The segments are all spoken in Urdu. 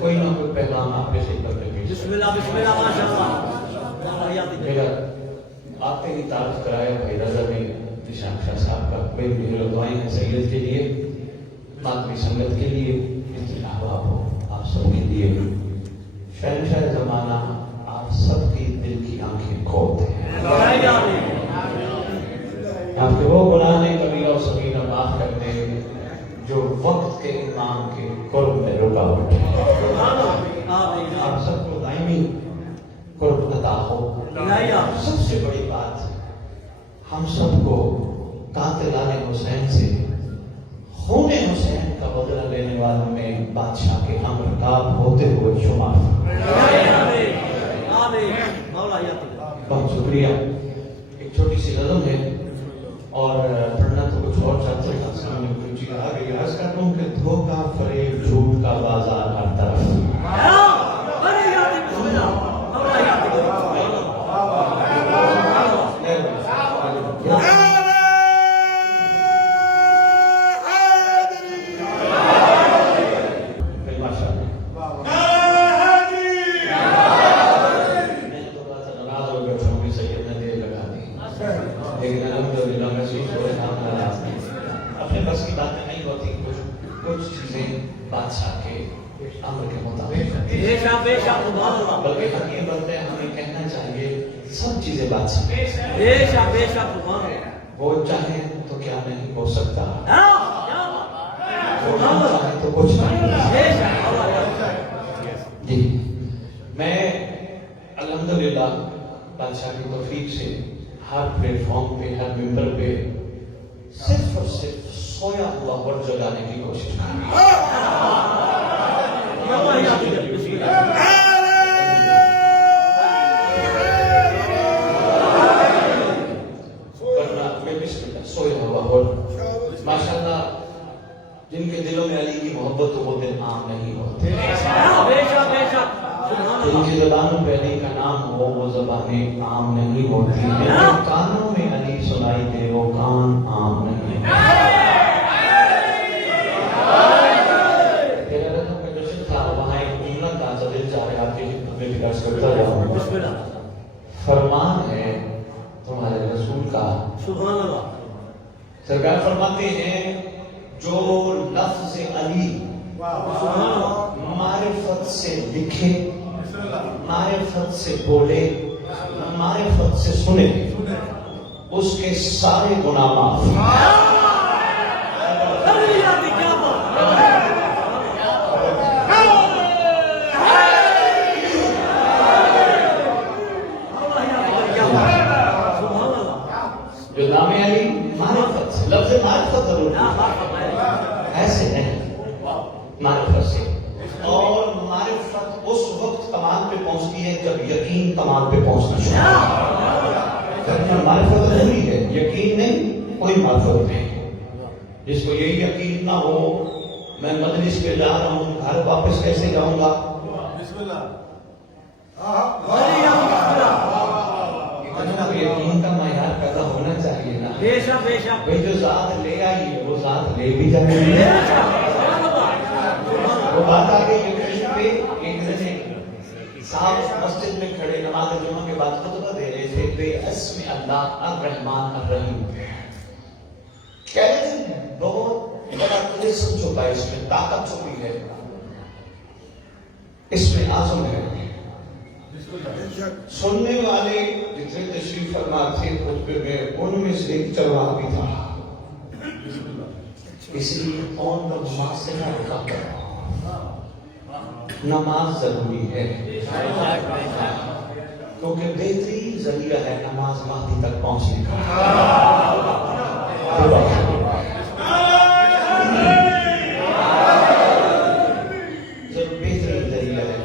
کوئی نہ کوئی پیغام آپ پہ سے کرتے ہیں. بسم اللہ ماشاءاللہ. میرا آتے ہی تعارف کرایا بھائی رضا نے نشان شاہ صاحب کا. کوئی میرے دعائیں ہیں سید کے لیے, ماتمی سنگت کے لیے, اتنے احباب ہو آپ سب کے لیے. شہنشاہ زمانہ آپ سب کی دل کی آنکھیں کھولتے ہیں. آپ کے وہ گناہ نے کبیرہ و صغیرہ معاف کر دیں جو وقت کے امام کے قرب میں رکاوٹ ہے. آپ سب کو دائمی قرب عطا ہو. سب سے بڑی بات, ہم سب کو قاتلان حسین سے خون حسین کا بدلہ لینے والوں میں بادشاہ کے ہم رکاب ہوتے ہوئے شمار. بہت شکریہ. ایک چھوٹی سی نظم ہے اور پڑھنا تو کچھ اور چاہتے ہیں. سامنے کچھ چیز آ گئی. عرض کرتا ہوں کہ دھوکہ فریب جھوٹ کا بازار ہر طرف. اپنے بس کی باتیں نہیں ہوتی, کچھ چیزیں بادشاہ کے امر کے مطابق, بلکہ حقیقت بنتے ہیں. ہمیں کہنا چاہیے سب چیزیں بادشاہ, وہ چاہے تو کیا نہیں ہو سکتا, وہ چاہے تو کچھ نہیں. جی میں الحمدللہ بادشاہ کی توفیق سے ہر پلیٹ فارم پہ, ہر ممبر پہ صرف اور صرف سویا ہوا ورد جگانے کی کوشش کروں. سویا ہوا ورد ماشاءاللہ, جن کے دلوں میں علی کی محبت ہو وہ دل عام نہیں ہوتے. جن کی زبانوں پہ علی کا نام ہو وہ زبانیں عام نہیں ہوتی ہیں. جن کانوں میں علی سنائی دے وہ کان عام نہیں ہوتے. تیرا رضا کا جشن تھا, وہاں ایک جملہ تھا جو دل چاہ رہا کہ میں بھی عرض کرتا جاؤں. فرمان ہے تمہارے رسول کا, سبحان اللہ. سرکار فرماتے ہیں جو لفظ علی معرفت سے لکھے, معرفت سے بولے, معرفت سے سنے, اس کے سارے گناہ معاف. جو نام علی معرفت سے, لفظ معرفت ضرور ایسے نہیں, معرفت سے. اور معرفت اس وقت کمال پہ پہنچتی ہے جب یقین کمال پہ پہنچنا شروع. معرفت ضروری ہے, یقین نہیں کوئی معرفت نہیں. جس کو یہی یقین نہ ہو میں مجلس پہ جا رہا ہوں, گھر واپس کیسے جاؤں گا, یقین کا معیار پیدا ہونا چاہیے نا. بھائی جو ذات لے آئی ہے وہ ذات لے بھی جائے گی. وہ بات آ گئی پہ ایک دن صاحب مسجد میں کھڑے نماز جمعہ کے بعد خطبہ دے رہے تھے. بے اسم اللہ الرحمن الرحیم کہہ رہے تھے. بہت بڑا قسم چھپا ہے اس میں, طاقت چھپی ہے, اس میں اعظم ہے. سننے والے جتنے تشریف فرما تھے خطبے میں ان میں سے ایک چرواہ بھی تھا. اس لیے کون نماز سے نہ رکا کرو, نماز ضروری ہے کیونکہ بہترین ذریعہ ہے نماز مہدی تک پہنچنے کا. جب بہترین ذریعہ ہے,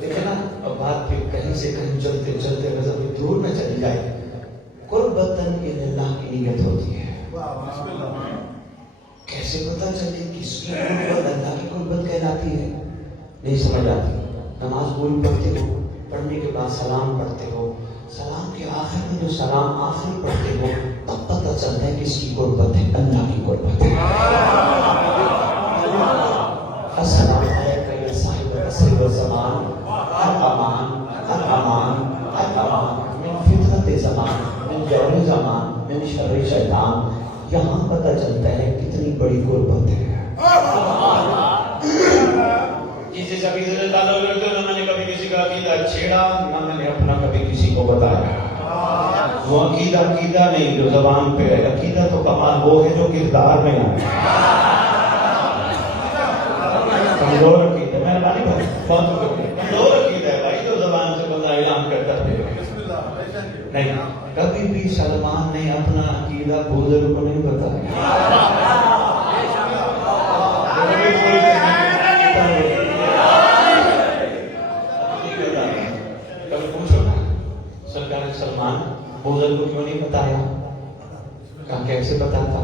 دیکھیں نا اب بات پہ کہیں سے کہیں چلتے چلتے نظر دور نہ چلی جائے. قربتاً اللہ کی نیت ہوتی ہے. کیسے پتہ چلے کس کی قربت اللہ کی قربت کہلاتی ہے, نہیں سمجھ آتی. نماز بول پڑھتے ہو, پڑھنے کے بعد سلام پڑھتے ہو, سلام کے آخر میں جو سلام آخری پڑھتے ہو تب پتہ چلتا ہے کس کی قربت ہے, اللہ کی قربت ہے. السلام علیکم یا صاحب عقیدہ چھیڑا نہ میں نے اپنا کبھی کسی کو بتایا. وہ عقیدہ نہیں جو زبان پہ ہے. عقیدہ تو کمال وہ ہے جو کردار میں آئے. کمزور عقیدہ میں کمزور عقیدہ ہے بھائی جو زبان سے بندہ اعلان کرتا ہے. نہیں, کبھی بھی سلمان نے اپنا عقیدہ بزرگ کو نہیں بتایا. کبھی پوچھو نا سرکار سلمان بزرگ کو کیوں نہیں بتایا؟ کہا کیسے بتاتا؟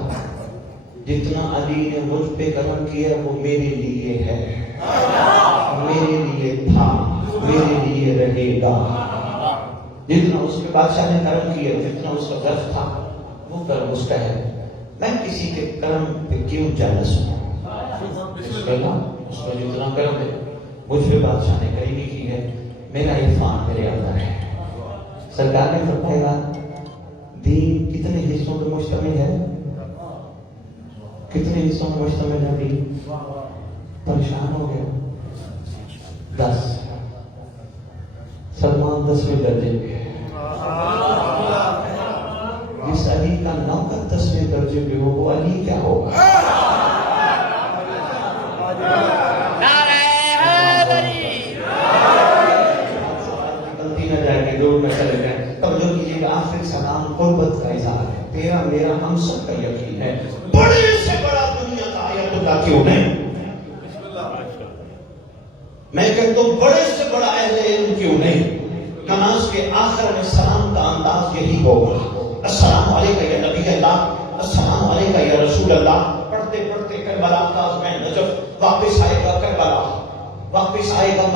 جتنا علی نے مجھ پہ کرم کیا وہ میرے لیے ہے, میرے لیے تھا, میرے لیے رہے گا. جتنا اس کے بادشاہ نے کرم کیا, جتنا اس کا ظرف تھا وہ کرم اس کا ہے. میں کسی کے کرم پہ کیوں جالس ہوں؟ اس کا جتنا کرم ہے مجھ پہ بادشاہ نے کریمی کی ہے, میرا عرفان میرے اندر ہے. سرکار نے فرمایا دین کتنے حصوں پہ مشتمل ہے؟ کتنے حصوں پہ مشتمل ہے دین؟ پریشان ہو گیا. 10. سلمان 10ویں درجے پہ ہے. جس علی کا نوکر 10ویں درجے پہ ہو وہ علی کیا ہوگا؟ غلطی نہ جائے کہ دور میں چلے جائیں. توجہ کیجیے کہ آخر سلام قربت کا اظہار ہے. تیرا میرا ہم سب کا یقین ہے بڑے سے بڑا دنیا کا آیت اللہ کیوں نہیں؟ میں کہتا ہوں بڑے سے بڑا اہل علم کیوں نہیں؟ نماز کے آخر میں سلام کا انداز یہی ہوگا. السلام علیکم یا نبی اللہ, السلام علیکم یا رسول اللہ. پڑھتے پڑھتے کربلا تاز میں نجف, واپس آئے گا کربلا, واپس آئے گا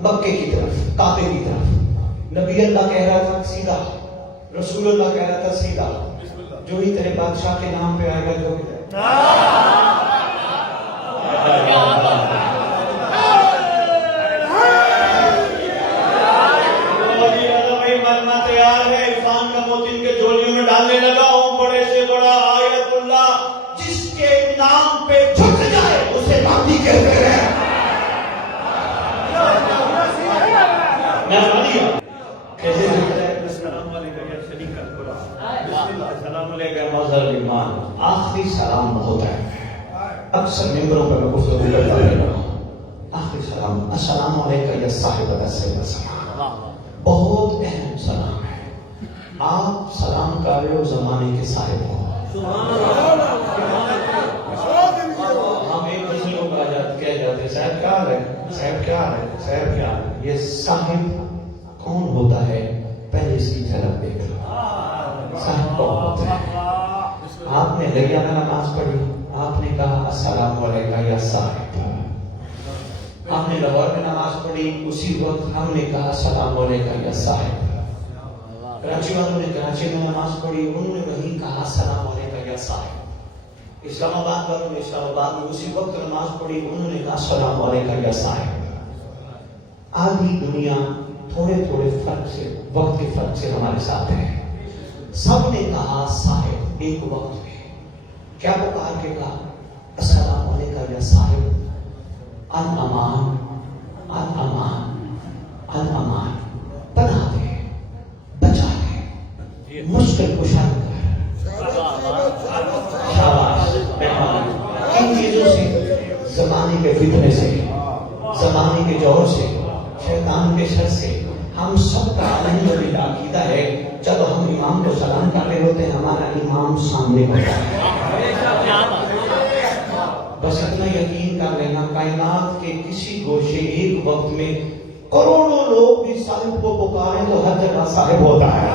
مکے کی طرف, کعبے کی طرف. نبی اللہ کہہ رہا تھا سیدھا, رسول اللہ کہہ رہا تھا سیدھا. جو ہی تیرے بادشاہ کے نام پہ آئے گا جو تیار ہے عرفان کا موتی ان کے جھولیوں میں ڈالنے لگا ہوں. بڑے سے بڑا آیت اللہ جس کے نام پہ جھک جائے اسے باندھی کہتے ہیں. آخری سلام ہوتا ہے. اکثر ممبروں پر میں گفتگو کرتا رہتا ہوں. آخری سلام السلام علیکم یا صاحب السلام. بہت اہم سلام ہے. آپ سلام کر رہے ہو زمانے کے صاحب ہو. ہم ایک دوسرے کو کہہ جاتے صاحب کیا ہے, صاحب کیا ہے, صاحب کیا ہے. یہ صاحب کون ہوتا ہے پہلے اس کی جھلک دیکھ لو. صاحب کون ہوتا ہے؟ آپ نے دریا میں نماز پڑھی, آپ نے کہا السلام علیکم یا صاحب. آپ نے لاہور میں نماز پڑھی, اسی وقت ہم نے کہا السلام علیکم یا صاحب. کراچی والوں نے کراچی میں نماز پڑھی, انہوں نے وہی کہا السلام علیکم یا صاحب. اسلام آباد والوں نے اسلام آباد میں اسی وقت نماز پڑھی, انہوں نے کہا السلام علیکم یا صاحب. آدھی دنیا تھوڑے تھوڑے فرق سے, وقت کے فرق سے ہمارے ساتھ ہے. سب نے کہا صاحب ایک وقت میں. کیا پکار کے کہا السلام علیکم یا صاحب. الامان, الامان, الامان. پناہ دے, بچا دے, مشکل کشا کر. شاباش. ان چیزوں سے, زمانے کے فتنے سے, زمانے کے جور سے, شیطان کے شر سے ہم سب کا الحمدللہ عقیدہ ہے جب ہم امام کو سلام کر رہے ہوتے ہیں ہمارا امام سامنے ہوتا ہے. بس اتنا یقین کر لینا کائنات کے کسی گوشے ایک وقت میں کروڑوں لوگ بھی صاحب کو پکاریں تو ہر جگہ صاحب ہوتا ہے.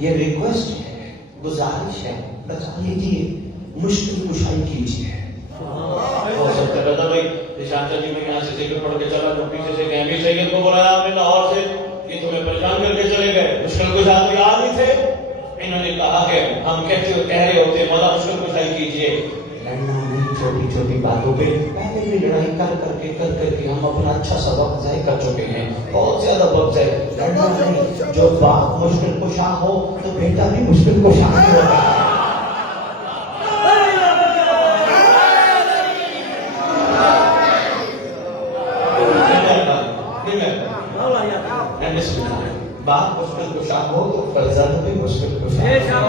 یہ ریکویسٹ ہے, گزارش ہے, بتا لیجیے, مشکل کشائی کیجیے. ہو سکتا ہے بھائی نشانتا جی میں یہاں سے ذکر پڑھ کے چلا جو پیچھے سے گہمی سید کو بلایا آپ نے لاہور سے, یہ تمہیں پریشان کر کے چلے گئے. مشکل کشا تو یاد نہیں تھے. انہوں نے کہا کہ ہم کہہ رہے ہوتے مدد مشکل کشائی کیجیے. چھوٹی چھوٹی باتوں پہ پہلے بھی لڑائی کر کے ہم اپنا اچھا سا وقت ضائع کر چکے ہیں، بہت زیادہ وقت ضائع لڑنا نہیں۔ جو باپ مشکل کشا ہو تو بیٹا بھی مشکل کشا نہیں ہوتا ہے۔ باپ مشکل کشا ہو تو فرزند بھی مشکل کشا ہو۔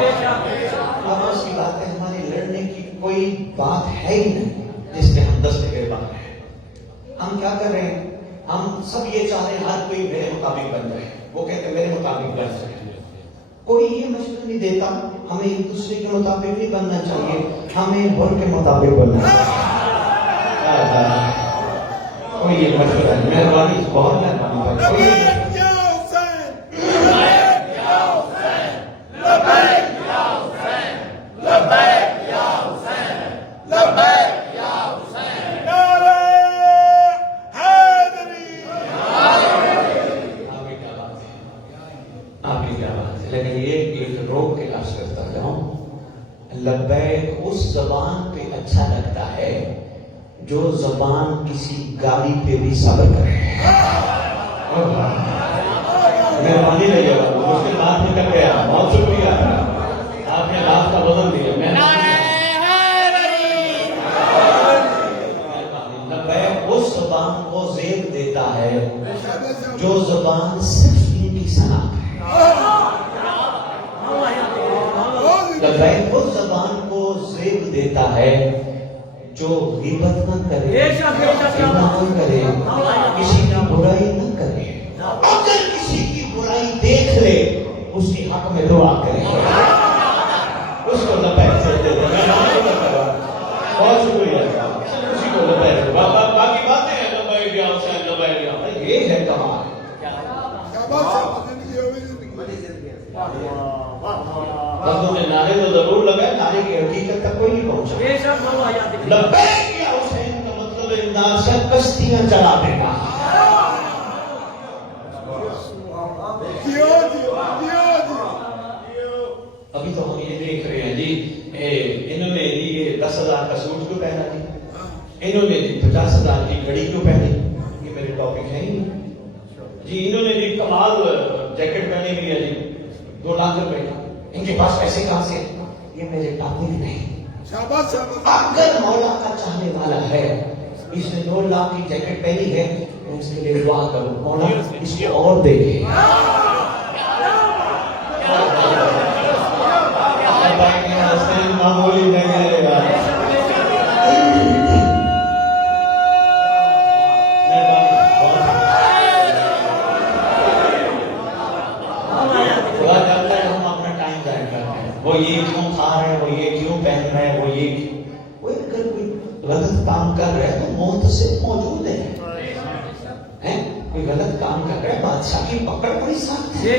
اب اس کی بات ہے، ہماری لڑنے کی کوئی بات ہے ہی نہیں جس کے ہم دستے گئے بات ہے۔ ہم کیا کر رہے ہیں؟ ہم سب یہ چاہ رہے ہیں ہر کوئی میرے مطابق بن جائے، وہ کہتے ہیں میرے مطابق بن جائے۔ کوئی یہ مشورہ نہیں دیتا ہمیں ایک دوسرے کے مطابق نہیں بننا چاہیے، ہمیں ان کے مطابق بننا چاہیے۔ کوئی یہ مشورہ نہیں، مہربانی، بہت مہربانی۔ لیکن ایک روک کے عرض کرتا جاؤں، لبیک اس زبان پہ اچھا لگتا ہے جو زبان کسی گاڑی پہ بھی صبر کرے۔ مہربانی رہیے گا، مشکل بات نہیں کر گیا، بہت شکریہ، آپ نے رات کا وزن دیا۔ لبیک اس زبان کو زیب دیتا ہے جو زبان صرف ان کی صنعت ہے۔ لبیک اس زبان کو زیب دیتا ہے جو غیبت نہ کرے، نہ کرے، کسی کی برائی نہ کرے، اگر کسی کی برائی دیکھ لے اس کی حق میں دعا کرے، اس کو لبیک سے دے دے۔ بہت شکریہ، اسی کو لبیک۔ باقی باتیں ہیں لبیک یا حسین، لبیک یا حسین، یہ ہے کمال۔ بندوں نے نعرے تو ضرور لگائے، نعرے کی حقیقت تک کوئی نہیں پہنچا۔ لبیک یا حسین کا مطلب انداز ہے کشتیاں چلا دینا۔ ابھی تو ہم یہ دیکھ رہے ہیں جی، انہوں نے جی یہ 10,000 کا سوٹ کیوں پہنا جی، انہوں نے جی 50,000 کی گھڑی کیوں پہنی، یہ میرے ٹاپک ہے ہی نہیں جی۔ انہوں نے جی کمال جیکٹ پہنی ہوئی ہے جی 2 لاکھ روپے کا، ان کے پاس پیسے کہاں سے؟ یہ میرے ٹاپک نہیں۔ اگر مولا کا چاہنے والا ہے، اس نے 2 لاکھ کی جیکٹ پہنی ہے، تو اس کے لیے دعا کرو مولا اس کو اور دے دے۔ معمولی نہیں ہے یار، وہ یہ کیوں کھا رہے ہیں، وہ یہ کیوں پہن رہے ہیں، وہ یہ اگر کوئی غلط کام کر رہے ہیں تو موت سے موجود ہے، کوئی غلط کام کر رہے ہیں، بادشاہ کی پکڑ بڑی سخت ہے۔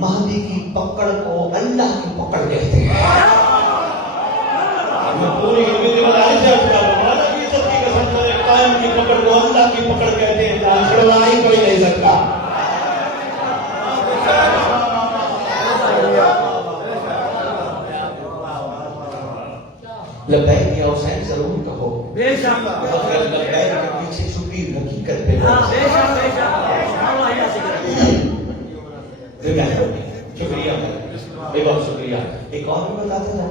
مہدی کی پکڑ کو اللہ کی پکڑ کہتے ہیں۔ میں پوری قائم کی پکڑ کو اللہ کی پکڑ کہتے ہیں، چھڑوا ہی کوئی نہیں سکتا۔ لبیک یا حسین ضرور کہو، مگر لبیک کے پیچھے چھپی حقیقت پہ شکریہ، بہت شکریہ۔ ایک اور بھی بتاتا تھا،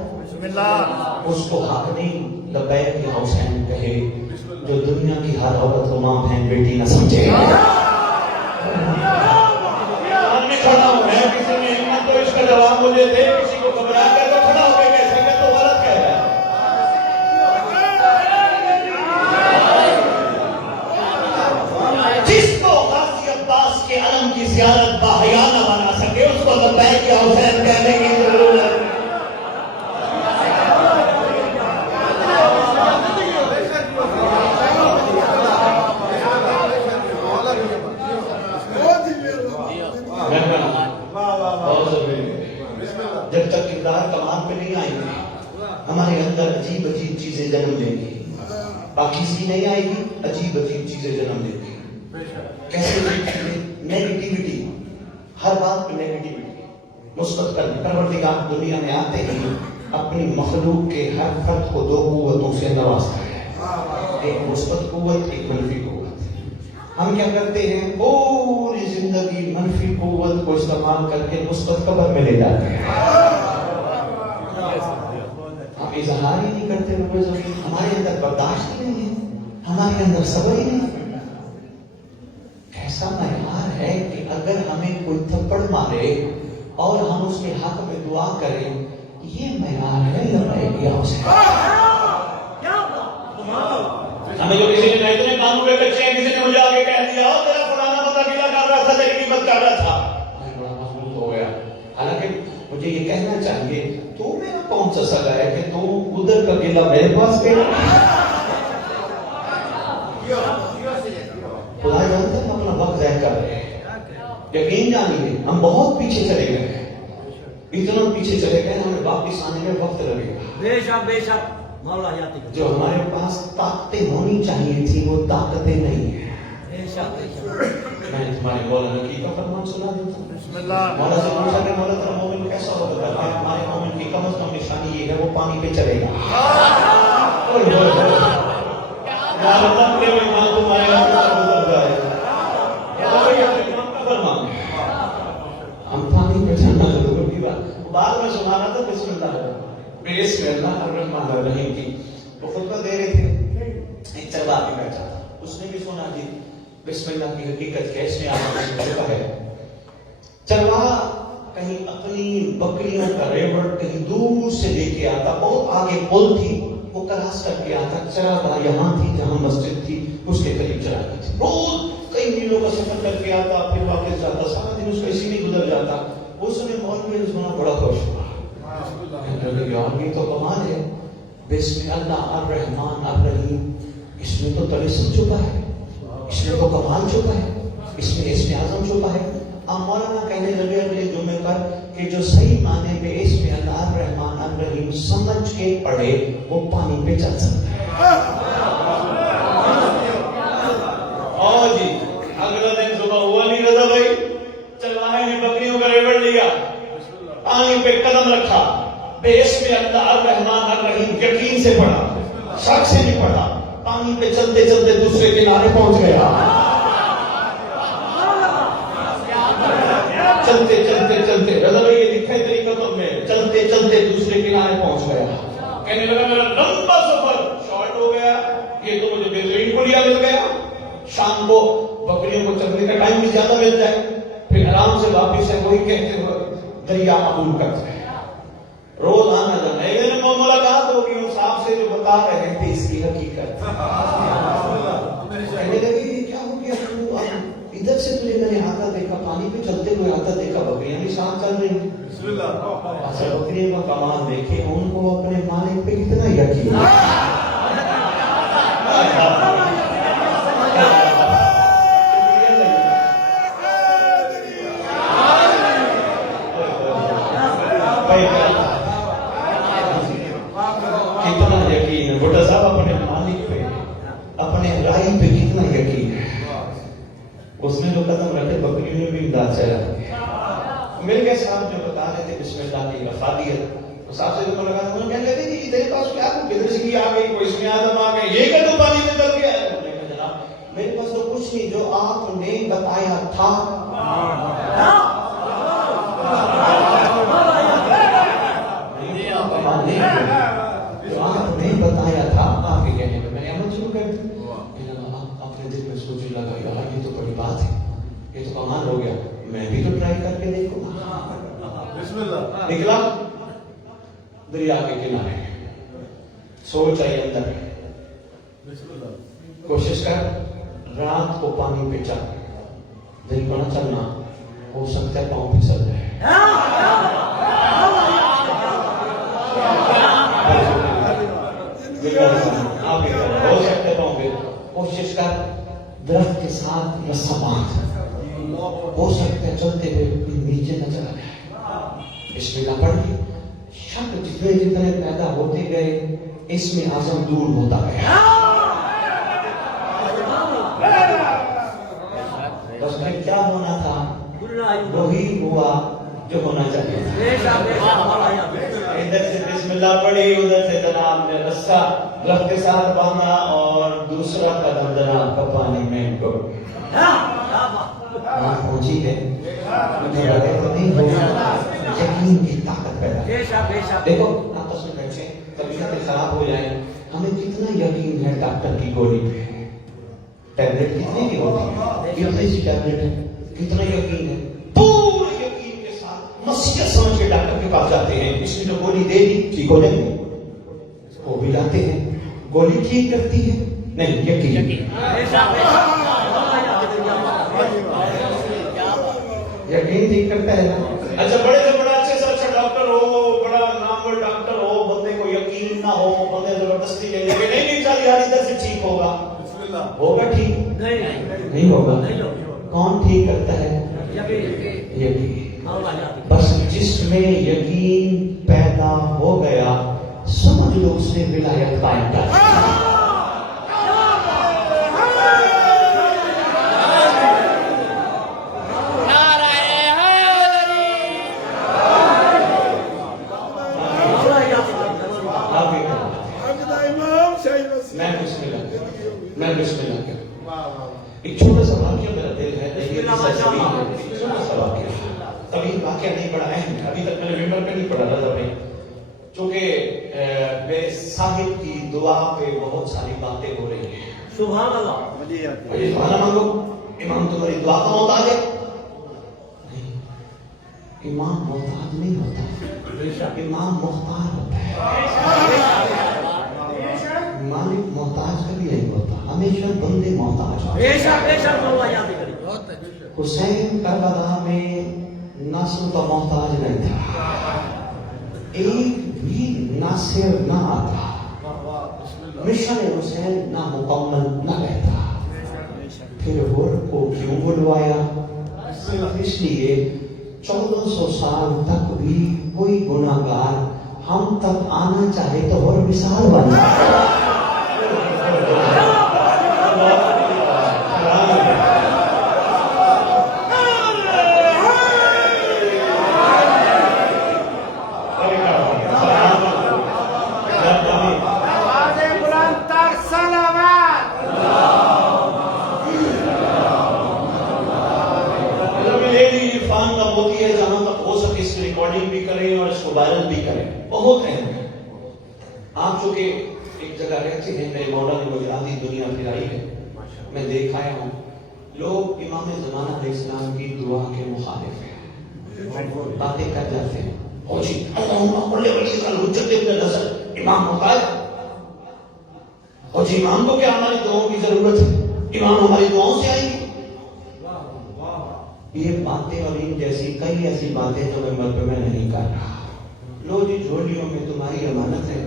اس کو حق نہیں لبیک یا حسین کہے جو دنیا کی ہر عورت کو ماں بہن بیٹی نہ سمجھے۔ کھڑا ہوں میں، کسی نے ہمت تو اس کا جواب مجھے دے، کسی کو گھبرا کر تو کھڑا ہو کے کہہ سکے تو غلط کہہ رہا ہے۔ جس کو غازی عباس کے علم کی زیارت باحیا نہ بنا سکے، اس کو لبیک یا حسین کہنے کی ضرورت ہے۔ جب تک کردار کمال پہ نہیں آئیں گے، ہمارے اندر عجیب عجیب چیزیں جنم لیں گی۔ پاکیزگی نہیں آئے گی، عجیب عجیب چیزیں جنم لیں گی۔ کیسے نیگیٹیوٹی، ہر بات پہ نیگیٹیوٹی، مثبت کرنے۔ پروردگار دنیا میں آتے ہی اپنی مخلوق کے ہر فرد کو 2 قوتوں سے ہم کیا کرتے ہیں؟ پوری زندگی منفی قوت کو استعمال کر کے مثبت قبر میں لے جاتے ہیں. ہم اظہار ہی نہیں کرتے رب العزت. ہمارے اندر برداشت ہی نہیں ہے, ہمارے اندر صبر ہی نہیں. ایسا معیار ہے کہ اگر ہمیں کوئی تھپڑ مارے اور ہم اس کے حق میں دعا کریں, یہ معیار ہے لبیک سے. ہمیں جو کسی نے اتنے کام ہوئے بچے ہیں, کسی نے مجھے آگے کہہ دیا تیرا فلانا بندہ گلا کر رہا تھا, تیری قیمت کر رہا تھا, میں بڑا محسوس ہو گیا. حالانکہ مجھے یہ کہنا چاہیے, تو میرا کون سا سگا ہے کہ تو ادھر کا گلا میرے پاس گیا؟ خدا جانتا ہے ہم اپنا وقت ضائع کر رہے ہیں. یقین جانیے ہم بہت پیچھے چلے گئے ہیں, اتنا پیچھے چلے گئے ہمیں واپس آنے میں وقت لگے گا. بے شک بے شک مولا یاتی جو ہمارے پاس طاقتیں ہونی چاہیے تھی وہ طاقتیں نہیں ہیں. بے شک بے شک. میں نے تمہارے مولانا کی کا فرمان سنا دیتا ہوں. مولا سے پوچھا کہ مولا تیرا مومن کیسا ہوگا؟ ہمارے مومن کی کم از کم نشانی یہ ہے وہ پانی پہ چلے گا. یا اللہ کے ایمان تمہارے گزر جائے. ہم پانی پہ چلنا ضرور کی بات. بعد میں سنا رہا تھا بسم اللہ بسم اللہ الرحمن الرحیم کی وہ خطبہ دے رہے تھے. ایک چروا بھی بیٹھا تھا, اس نے بھی سنا جی بسم اللہ کی حقیقت کیسے آپ چکا ہے. چروا کہیں اپنی بکریوں کا ریوڑ کہیں دور سے لے کے آتا, بہت آگے پل تھی وہ کراس کر کے آتا. چرا یہاں تھی جہاں مسجد تھی اس کے قریب چراگاہ تھی. روز کئی میلوں کا سفر کر کے آتا, پھر واپس جاتا, سارا دن اس کا اسی میں گزر جاتا. اس نے مولوی سنا بڑا خوش ہوا. یار یہ تو کمال ہے, بسم اللہ الرحمن الرحیم, اس میں تو طلسم چھپا ہے, اس میں تو کمال چھپا ہے, اس میں اسم اعظم چھپا ہے. اب مولانا کہنے لگے اگلے جمعے پر کہ جو صحیح معنی میں اسم اللہ الرحمن الرحیم سمجھ کے پڑھے وہ پانی پہ چل سکتا ہے. اور جی اگلا دن صبح ہوا نہیں رضا بھائی, چلوانے نے بکریوں کا ریوڑ لیا, پانی پہ قدم رکھا, بے اسم اللہ الرحمن الرحیم یقین سے پڑھا, شک سے نہیں پڑھا, پانی پہ چلتے چلتے دوسرے کنارے پہنچ گیا. چلتے چلتے چلتے رضا بھائی یہ دکھائی طریقہ تو میں چلتے چلتے دوسرے کنارے پہنچ گیا. کہنے لگا میرا لمبا سفر شارٹ ہو گیا, یہ تو مجھے بہترین پڑیا مل گیا. شام کو بکریوں کو چلنے کا ٹائم بھی زیادہ مل جائے, پھر آرام سے واپس ہے وہی کہتے ہوئے دریا عبور کرتے ہیں. روز آنا جانا, ایک دن ملاقات ہوگی اس صاحب سے جو بتا رہے تھے اس کی حقیقت. کہنے لگے کیا ہو گیا, تو ادھر سے تجھے میں نے آتا دیکھا, پانی پہ چلتے ہوئے آتا دیکھا, بکریاں بھی ساتھ چل رہی ہیں. اچھا بکریوں کا کمال دیکھے, ان کو اپنے مالک پہ کتنا یقین ہے. کتنا یقین ہے بھٹا صاحب اپنے مالک پہ, اپنے رائی پہ کتنا یقین ہے. اس نے جو قدم رکھے بکریوں نے بھی امداد چلا. مل گئے صاحب جو بتا رہے تھے بسم اللہ کی افادیت, صاحب سے جو ملاقات ہوئی کہنے لگے کہ تیرے پاس کیا, کدھر سے کی آ گئی, کوئی اسم اعظم آ گئی, یہ کہ تو پانی میں چل گیا. جناب میرے پاس تو کچھ نہیں, جو آپ نے بتایا تھا جو آپ نے بتایا تھا آپ کے کہنے میں نے عمل شروع کر دیا. اپنے دل میں سوچنے لگا یار یہ تو بڑی بات ہے, یہ تو کمال ہو گیا, میں بھی تو ٹرائی کر کے دیکھوں گا. نکلا دریا کے کنارے, سوچ آئی اندر, کوشش کر رات کو پانی پہ چل, دن کو نہ چلنا, ہو سکتا ہے پاؤں پھسل جائے. ہو سکتا ہے پاؤں پہ, کوشش کر درخت کے ساتھ رسا باندھ, ہو سکتا ہے چلتے ہوئے نیچے نہ چلا جائے. اس میں نہ پڑ گئی, شک جتنے جتنے پیدا ہوتے گئے اس میں اعظم دور ہوتا گیا. بس میں کیا ہونا تھا وہی ہوا جو ہونا چاہیے تھا. ادھر سے بسم اللہ پڑھی, ادھر سے جناب نے رسا درخت کے ساتھ باندھا اور دوسرا قدم جناب کا پانی میں کو وہاں پہنچی ہے گھبراہٹ تو نہیں ہوگی، یقین کی طاقت پیدا بے شک بے شک دیکھو آپس میں بیٹھے طبیعتیں خراب ہو جائیں، ہمیں کتنا یقین ہے ڈاکٹر کی گولی پہ، ٹیبلٹ کتنے کی ہوتی ہے، کتنی سی ٹیبلٹ ہے، کتنا یقین ہے، پورے یقین کے ساتھ مسیحت سمجھ کے ڈاکٹر کے پاس جاتے ہیں، اس نے جو گولی دے دی ٹھیک ہو جائے گی، وہ بھی جاتے ہیں، گولی ٹھیک کرتی ہے نہیں، یقین بے شک بے شک مولا یاتی یقین ٹھیک کرتا ہے نا۔ اچھا بڑے سے بڑا اچھے سے اچھا ڈاکٹر ہو، بڑا نامور ڈاکٹر ہو، بندے کو یقین نہ ہو، بندے زبردستی لے لے کہ نہیں نہیں چل یار ادھر سے ٹھیک ہوگا، ہوگا ٹھیک نہیں ہوگا، کون ٹھیک کرتا ہے؟ یقین۔ بس جس میں یقین پیدا ہو گیا سمجھ لو اس نے ولایت قائم کر دی۔ میں بسم اللہ کروں۔ ایک چھوٹا سا واقعہ میرا دل ہے، ایک چھوٹا سا واقعہ، ابھی واقعہ نہیں بڑا اہم ہے، ابھی تک میں نے ممبر پہ نہیں پڑھا رضا بھائی، چونکہ بے صاحب کی دعا پہ بہت ساری باتیں ہو رہی ہیں۔ سبحان اللہ سبحان اللہ مانگو، امام تمہاری دعا کا محتاج ہے؟ نہیں، امام محتاج نہیں ہوتا، امام مختار ہوتا ہے، مالک محتاج کبھی نہیں ہوتا، ہمیشہ بندے محتاج ہوتے ہیں۔ بے شک بے شک مولا یاتی کری۔ حسین کربلا میں ناصر کا محتاج نہیں تھا، ایک بھی ناصر نہ آتا، مشن حسین نہ مکمل نہ رہتا، پھر ہور کو کیوں بلوایا؟ اس لیے 1400 سال تک بھی کوئی گناہگار ہم تک آنا چاہے تو اور مثال بن جائے۔ وائرل بھی کریں، بہت اہم ہے۔ آپ چونکہ ایک جگہ رہتے ہیں، میرے مولا نے مجھے آدھی دنیا پھرائی ہے، میں دیکھ آیا ہوں لوگ امام زمانہ علیہ السلام کی دعا کے مخالف ہیں، باتیں کر جاتے ہیں، او جی اللہم صل علی الحجۃ ابن الحسن، امام محتاج، او جی امام کو کیا ہماری دعاؤں کی ضرورت ہے، امام ہماری دعاؤں سے آئیں گے۔ یہ باتیں اور ان جیسی کئی ایسی باتیں جو میں مطلب میں نہیں کر رہا، لو جی جھولیوں میں تمہاری امانت ہے،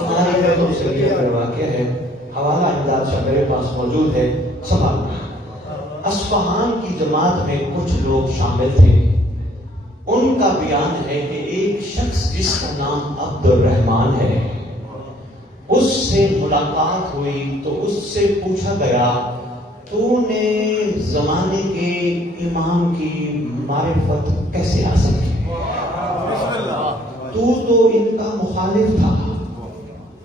تمہاری قدم سے لیا گیا واقعہ ہے، حوالہ امداد شاہ میرے پاس موجود ہے، سوال۔ اصفہان کی جماعت میں کچھ لوگ شامل تھے، ان کا بیان ہے کہ ایک شخص جس کا نام عبد الرحمن ہے، اس سے ملاقات ہوئی تو اس سے پوچھا گیا تو نے زمانے کے امام کی معرفت کیسے حاصل کی؟ تو ان کا مخالف تھا،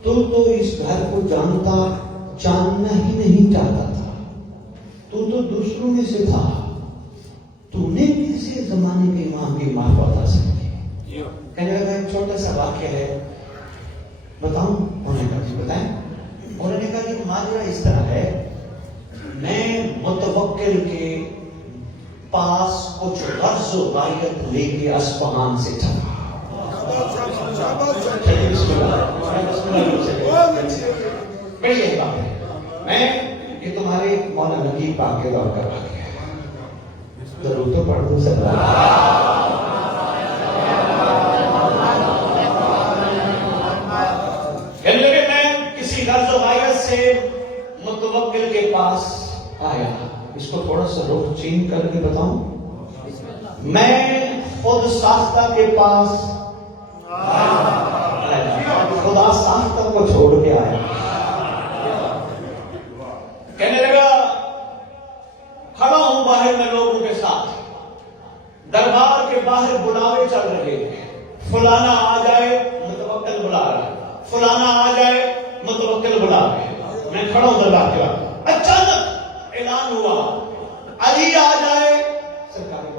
تو اس گھر کو جاننا ہی نہیں چاہتا تھا، تو دوسروں میں سے تھا، تو نے کسی زمانے کے امام کی معرفت حاصل کی؟ کہنے لگا ایک چھوٹا سا واقعہ ہے، بتاؤں؟ انہوں نے کہا بتائیں۔ انہوں نے کہا کہ ماجرا اس طرح ہے، میں متوکل کے پاس کچھ غرض و غایت لے کے اصفہان سے چلا۔ بڑی یہی بات ہے، میں یہ تمہارے مولا نقیب پاک کے دور کا واقعہ ہے، ضرور تو پڑھ دوں سب۔ کہنے لگے میں کسی غرض و غایت سے متوکل کے پاس آیا، اس کو تھوڑا سا رخ چینج کر کے بتاؤں، میں خود ساختہ کے پاس خدا ساختہ کو چھوڑ کے آیا۔ کہنے لگا کھڑا ہوں باہر میں لوگوں کے ساتھ، دربار کے باہر بلاوے چل رہے ہیں، فلانا آ جائے متوکل بلا رہا ہے، فلانا آ جائے متوکل بلا رہے ہیں، میں کھڑا ہوں دربار کے باہر، اچانک اعلان ہوا علی آ جائے سرکار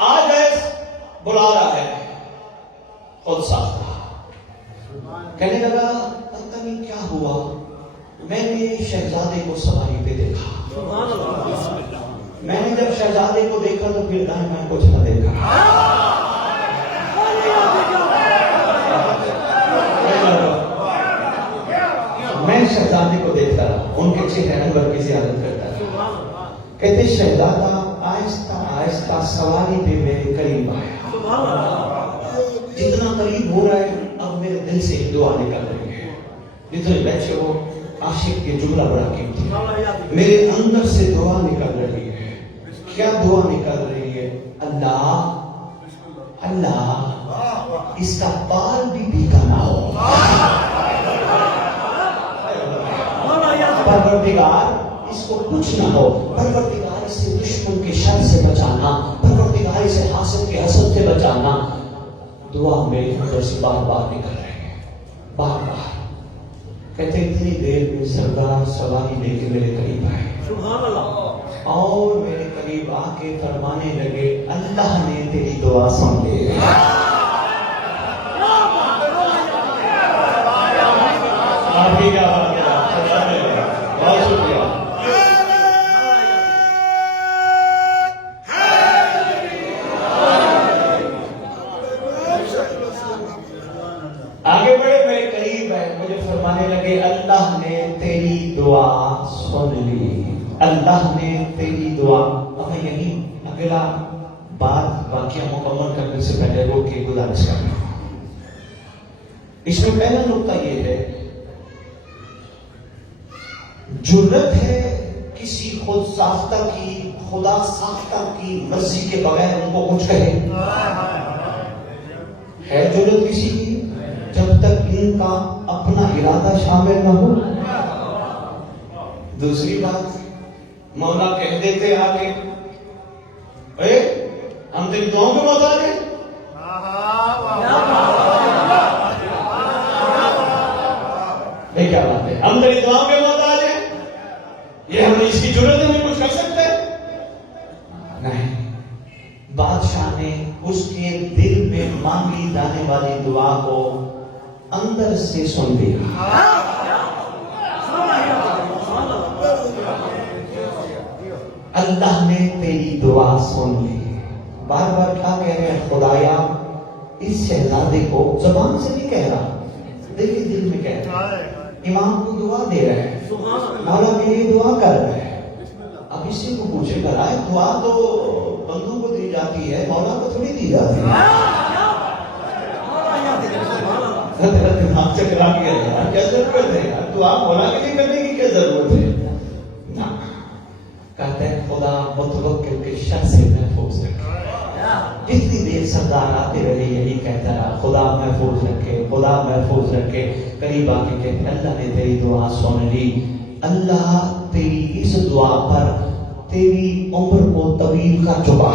آ جائے بلا رہا ہے خود صاحب کہنے لگا پتہ نہیں کیا ہوا میں نے شہزادے کو سواری پہ دیکھا میں نے جب شہزادے کو دیکھا تو پھر دائیں میں کچھ نہ دیکھا میں شہزادے کو دیکھتا رہا ان کے چہرے انور کی زیارت کرتا رہا کہتے شہزادہ آہستہ آہستہ سواری پہ میرے قریب آیا جتنا قریب ہو رہا ہے اب میرے دل سے دعا نکل رہی ہے جتنے بیٹھے ہو عاشق کے جملہ بڑا قیمتی میرے اندر سے دعا نکل رہی ہے کیا دعا نکل رہی ہے اللہ اللہ اس کا بال بھی بھیگا نہ ہو پروردگار اس کو کچھ نہ ہو پروردگار اسے دشمن کے شر سے بچانا پروردگار اسے حاسد کے حسد سے بچانا دعا میری اندر سے بار بار نکل رہی ہے بار بار کہتے اتنی دیر میں سردار سواری لے کے میرے قریب آئے سبحان اللہ اور میرے قریب آ کے فرمانے لگے اللہ نے تیری دعا سن لی بہت شکریہ آگے بڑھے میرے قریب ہے مجھے فرمانے لگے اللہ نے تیری دعا سن لی اللہ نے تیری دعا اب میں یہی اگلا بات واقعہ مکمل کرنے سے پہلے روک کے گزارش کر رہا ہوں اس میں پہلا نقطہ یہ ہے جرت ہے کسی خود ساختہ کی خدا ساختہ کی مرضی کے بغیر ان کو کچھ کہے ہے جرت کسی کی جب تک ان کا اپنا ارادہ شامل نہ ہو دوسری بات مولا کہہ دیتے آگے اے ہم تیری دعاؤں کو بتا دیں نہیں کیا بات ہے ہم تیری دعاؤں کے بتا دیں یہ ہم اس کی ضرورت میں کچھ کر سکتے نہیں بادشاہ نے اس کے دل میں مانگی جانے والی دعا کو اندر سے سن لیا اللہ نے تیری دعا سن لی بار بار کیا کہہ رہے ہیں خدایا اس شہزادے کو زبان سے نہیں کہہ رہا دیکھیں دل میں کہہ رہا ہے امام کو دعا دے رہے ہیں مولا کے لیے دعا کر رہے ہیں اب اسی کو پوچھے گا دعا تو بندوں کو دی جاتی ہے مولا کو تھوڑی دی جاتی ہے دماغ چکرا گیا یار کیا ضرورت ہے یار دعا مولا کے لیے کرنے کی کیا ضرورت ہے نہ کہتے ہیں خدا متوکل کے شر سے محفوظ رکھے جتنی دیر سردار آتے رہے یہی کہتا رہا خدا محفوظ رکھے خدا محفوظ رکھے قریب آ کے کہتے اللہ نے تیری دعا سن لی اللہ تیری اس دعا پر تیری عمر کو طویل کا چکا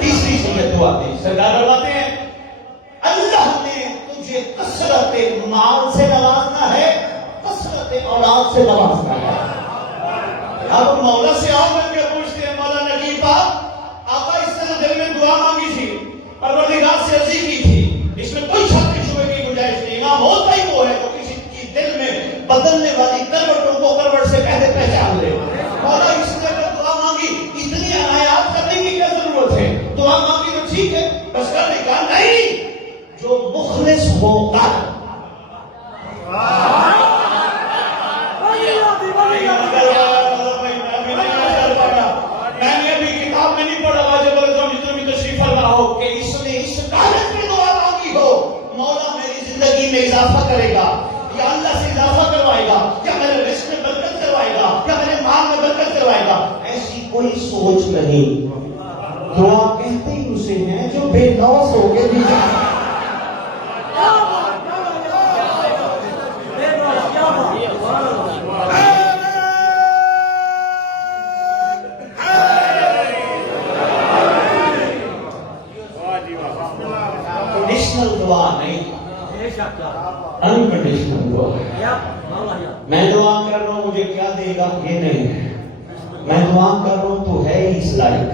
تیسری سنت دعا دی سردار بتاتے ہیں اللہ نے تجھے کثرت مال سے نوازنا ہے کثرت اولاد سے نوازنا ہے اب مولا سے آؤ کر کے پوچھتے ہیں مولا نجیب آقا اس نے دل میں دعا مانگی تھی پروردگار سے عرضی کی تھی اس میں کوئی شک شبہ کی گنجائش نہیں امام ہوتا ہی وہ ہے تو کسی کی دل میں بدلنے والی کروٹوں کو کروٹ سے پہلے پہچان لے مولا اس نے اگر دعا مانگی اتنی عنایات کرنے کی کیا ضرورت ہے دعا مانگی تو ٹھیک ہے بس کرنے کا نہیں جو مخلص ہو کر میں نے ابھی کتاب میں نہیں پڑھا واجب الرحمت میں تشریف فرما ہو کہ اس نے اس کالج میں دعا مانگی ہو مولا میری زندگی میں اضافہ کرے گا یا اللہ سے اضافہ کروائے گا یا میرے رزق میں برکت کروائے گا یا میرے مال میں برکت کروائے گا ایسی کوئی سوچ نہیں دعا کہتے ہی اسے ہیں جو بے لوث ہو کے بھی جائے کنڈیشنل دعا نہیں، بے شک انکنڈیشنل دعا ہے۔ یا مولا یا میں دعا کر رہا ہوں مجھے کیا دے گا یہ نہیں ہے، میں دعا کر رہا ہوں تو ہے ہی اس لائق،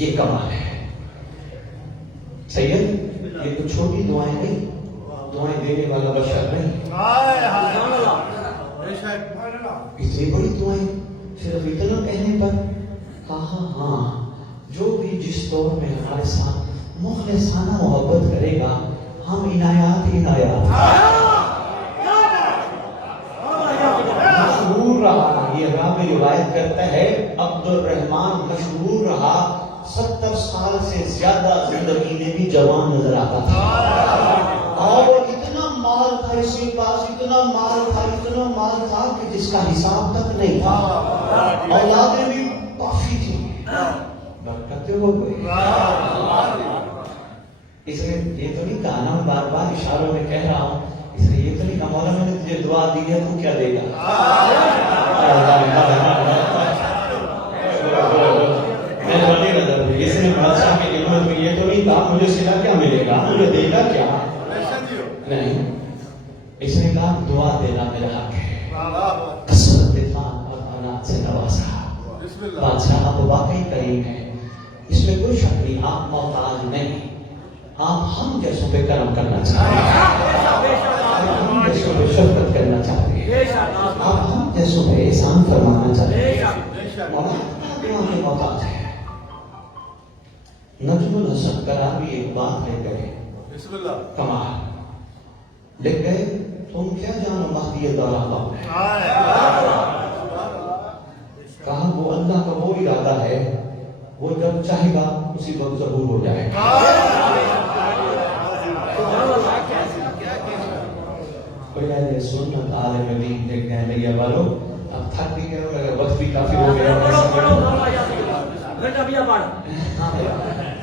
یہ کمال ہے۔ سید یہ تو چھوٹی دعائیں نہیں، دعائیں دینے والا بشر نہیں، اتنی بڑی دعائیں صرف اتنا کہنے پر ہاں جو بھی جس دور میں ہمارے ساتھ مخلصانہ محبت کرے گا ہم عنایات مشہور رہا، یہ راوی روایت کرتا ہے عبد الرحمن مشہور رہا 70 سال سے زیادہ زندگی میں بھی جوان نظر آتا تھا، اور اتنا مال تھا اس کے پاس، اتنا مال تھا کہ جس کا حساب تک نہیں تھا، اولادیں بھی کافی تھی، برکتیں ہو گئی۔ اس نے یہ تو نہیں کہا نا، بار بار اشاروں میں کہہ رہا ہوں، اس نے یہ تو نہیں کہا مولا میں نے تجھے دعا دی ہے تو کیا دے گا؟ اس نے بادشاہ کی خدمت میں یہ تو نہیں کہا مجھے سلا کیا ملے گا، مجھے دے گا کیا؟ نہیں، اس نے کہا دعا دینا میرا حق ہے، کثرت فان اور اولاد سے نوازا۔ بادشاہ آپ واقعی کریم ہے، اس میں کوئی شک نہیں، آپ محتاج نہیں، آپ ہم جیسوں پہ کرم کرنا چاہتے ہیں، ہم جیسوں پہ شفقت کرنا چاہتے ہیں، آپ ہم جیسوں پہ احسان فرمانا چاہتے ہیں۔ مولا دعا کے محتاج ہے۔ نجم الحسن کرا بھی ایک بات لے گئے، کمال لکھ گئے، تم کیا جانو مہدی دورہ ہے؟ کہا وہ اللہ کا وہ ارادہ ہے، وہ جب چاہے گا اسی وقت ظہور ہو جائے گا۔ سنت عالم دین لکھ گئے میرے والو، اب تھک بھی گئے اور وقت بھی کافی ہو گیا،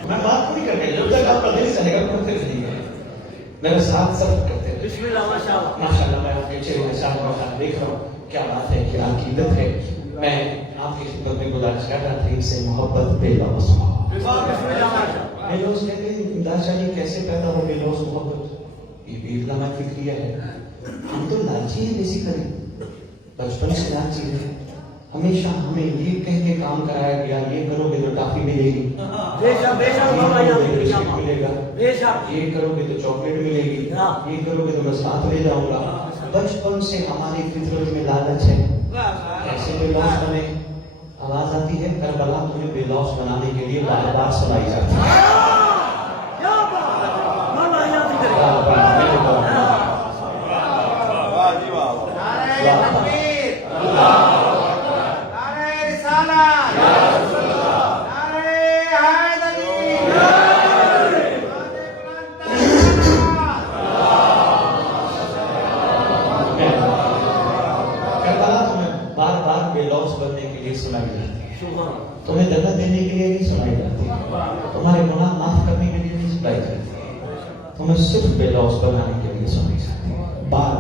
میں بات نہیں کر رہی، جب تک آپ کا دل چلے گا کرتے رہیے، میرے ساتھ سب کرتے رہیے۔ بسم اللہ ماشاء اللہ ماشاء اللہ، میں آپ کے چہرے کے ساتھ دیکھ رہا ہوں، کیا بات ہے، کیا عقیدت ہے۔ میں آپ کی خدمت میں گزارش کر رہا تھا ان سے محبت بے لوث ہو۔ بے لوث کہتے ہیں امداد شاہ جی کیسے پیدا ہو بے لوث محبت؟ یہ بھی علامہ فکریہ ہے، ہم تو لالچی ہیں بیسیکلی، بچپن سے لالچی ہیں، ہمیشہ ہمیں یہ کہہ کے کام کرایا گیا یہ کرو گے تو ٹافی ملے گی، یہ کرو گے تو بسکٹ ملے گا، یہ کرو گے تو چاکلیٹ ملے گی، یہ کرو گے تو میں ساتھ لے جاؤں گا۔ بچپن سے ہماری فطرت میں لالچ ہے، ایسے بے لوث بنے۔ آواز آتی ہے کربلا تمہیں بے لوث بنانے کے لیے بار بار سنائی جاتی ہے۔ تمہیں جنت دینے کے لیے نہیں سنائی جاتی، تمہارے گناہ معاف کرنے کے لیے نہیں سنائی جاتی، تمہیں صرف بے لوث بنانے کے لیے سنائی جاتی ہے۔ بار